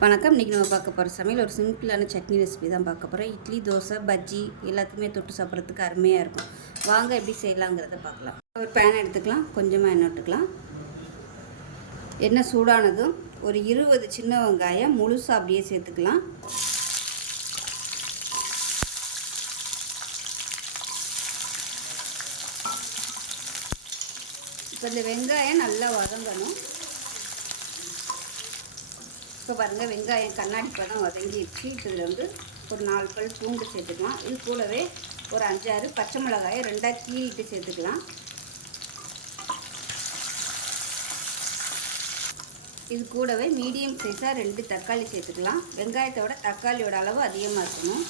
வணக்கம். இன்றைக்கி நம்ம பார்க்க போகிற சமையல் ஒரு சிம்பிளான சட்னி ரெசிபி தான் பார்க்க போகிறோம். இட்லி, தோசை, பஜ்ஜி எல்லாத்துக்குமே தொட்டு சாப்பிட்றதுக்கு அருமையாக இருக்கும். வாங்க எப்படி செய்யலாங்கிறத பார்க்கலாம். ஒரு பேன் எடுத்துக்கலாம், கொஞ்சமாக எண்ணெய் விட்டுக்கலாம். எண்ணெய் சூடானதும் ஒரு 20 சின்ன வெங்காயம் முழுசாக அப்படியே சேர்த்துக்கலாம். இப்போ இந்த வெங்காயம் நல்லா வதங்கணும். இப்போ பாருங்கள், வெங்காயம் கண்ணாடி பதம் வதங்கிடுச்சு. இப்போ இதில் வந்து ஒரு 4 பல் பூண்டு சேர்த்துக்கலாம். இது கூடவே ஒரு 5-6 பச்சை மிளகாயை 2ஆக கீறிட்டு சேர்த்துக்கலாம். இது கூடவே மீடியம் சைஸாக 2 தக்காளி சேர்த்துக்கலாம். வெங்காயத்தோட தக்காளியோட அளவு அதிகமாக இருக்கணும்.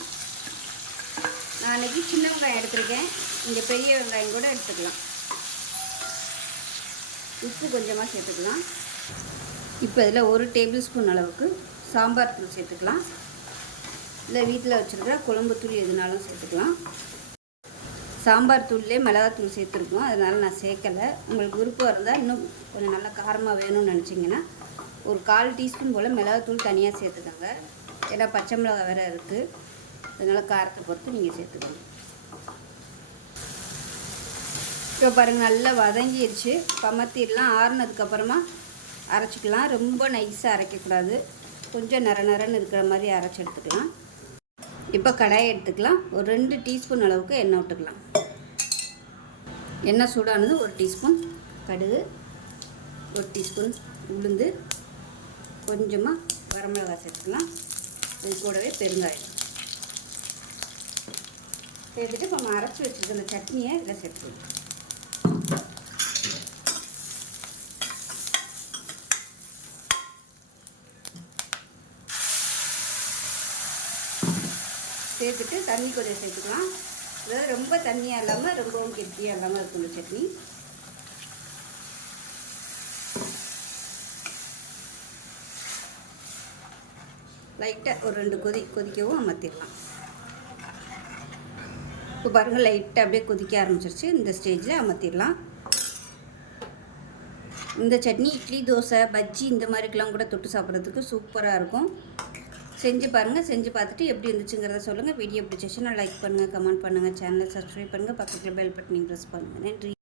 நான் அன்றைக்கி சின்ன வெங்காயம் எடுத்துருக்கேன், இங்கே பெரிய வெங்காயம் கூட எடுத்துக்கலாம். உப்பு கொஞ்சமாக சேர்த்துக்கலாம். இப்போ இதில் 1 டேபிள் ஸ்பூன் அளவுக்கு சாம்பார் தூள் சேர்த்துக்கலாம். இல்லை வீட்டில் வச்சுருக்கிற குழம்பு தூள் எதுனாலும் சேர்த்துக்கலாம். சாம்பார் தூள்லேயே மிளகாத்தூள் சேர்த்துருக்கோம், அதனால் நான் சேர்க்கலை. உங்களுக்கு விருப்பம் இருந்தால் இன்னும் கொஞ்சம் நல்லா காரமாக வேணும்னு நினச்சிங்கன்னா ஒரு 1/4 டீஸ்பூன் போல் மிளகாத்தூள் தனியாக சேர்த்துக்கோங்க. ஏன்னா பச்சை மிளகா வேறு இருக்குது, அதனால் காரத்தை பொறுத்து நீங்கள் சேர்த்துக்கோங்க. இப்போ பாருங்கள், நல்லா வதங்கிடுச்சு. கமத்திடலாம். ஆறுனதுக்கப்புறமா அரைச்சிக்கலாம். ரொம்ப நைஸாக அரைக்கக்கூடாது, கொஞ்சம் நரன்னு இருக்கிற மாதிரி அரைச்சி எடுத்துக்கலாம். இப்போ கடாயை எடுத்துக்கலாம். ஒரு 2 டீஸ்பூன் அளவுக்கு எண்ணெய் விட்டுக்கலாம். எண்ணெய் சூடானது 1 டீஸ்பூன் கடுகு, 1 டீஸ்பூன் உளுந்து, கொஞ்சமாக வரமிளகாய் சேர்த்துக்கலாம். இது கூடவே பெருங்காயம் சேர்த்துட்டு இப்போ நம்ம அரைச்சி வச்சுருக்க அந்த சட்னியை இதில் சேர்த்துக்கலாம். சேர்த்துட்டு தண்ணி கொஞ்சம் சேர்த்துக்கலாம். அதாவது ரொம்ப தண்ணியாக இல்லாமல் ரொம்பவும் கெட்டியாக இல்லாமல் இருக்கும் இந்த சட்னி. லைட்டாக ஒரு 2 கொதிக்கவும் அமர்த்திடலாம். இப்போ பாருங்கள், லைட்டாக அப்படியே கொதிக்க ஆரம்பிச்சிருச்சு. இந்த ஸ்டேஜில் அமர்த்திடலாம். இந்த சட்னி இட்லி, தோசை, பஜ்ஜி இந்த மாதிரிக்கெலாம் கூட தொட்டு சாப்பிட்றதுக்கு சூப்பராக இருக்கும். செஞ்சு பாருங்கள். செஞ்சு பார்த்துட்டு எப்படி இருந்துச்சுங்கிறத சொல்லுங்கள். வீடியோ பிடிச்சிச்சுன்னா லைக் பண்ணுங்கள், கமெண்ட் பண்ணுங்கள், சேனலை சப்ஸ்கிரைப் பண்ணுங்கள், பக்கத்தில் பெல் பட்டனையும் ப்ரெஸ் பண்ணுங்கள். நன்றி.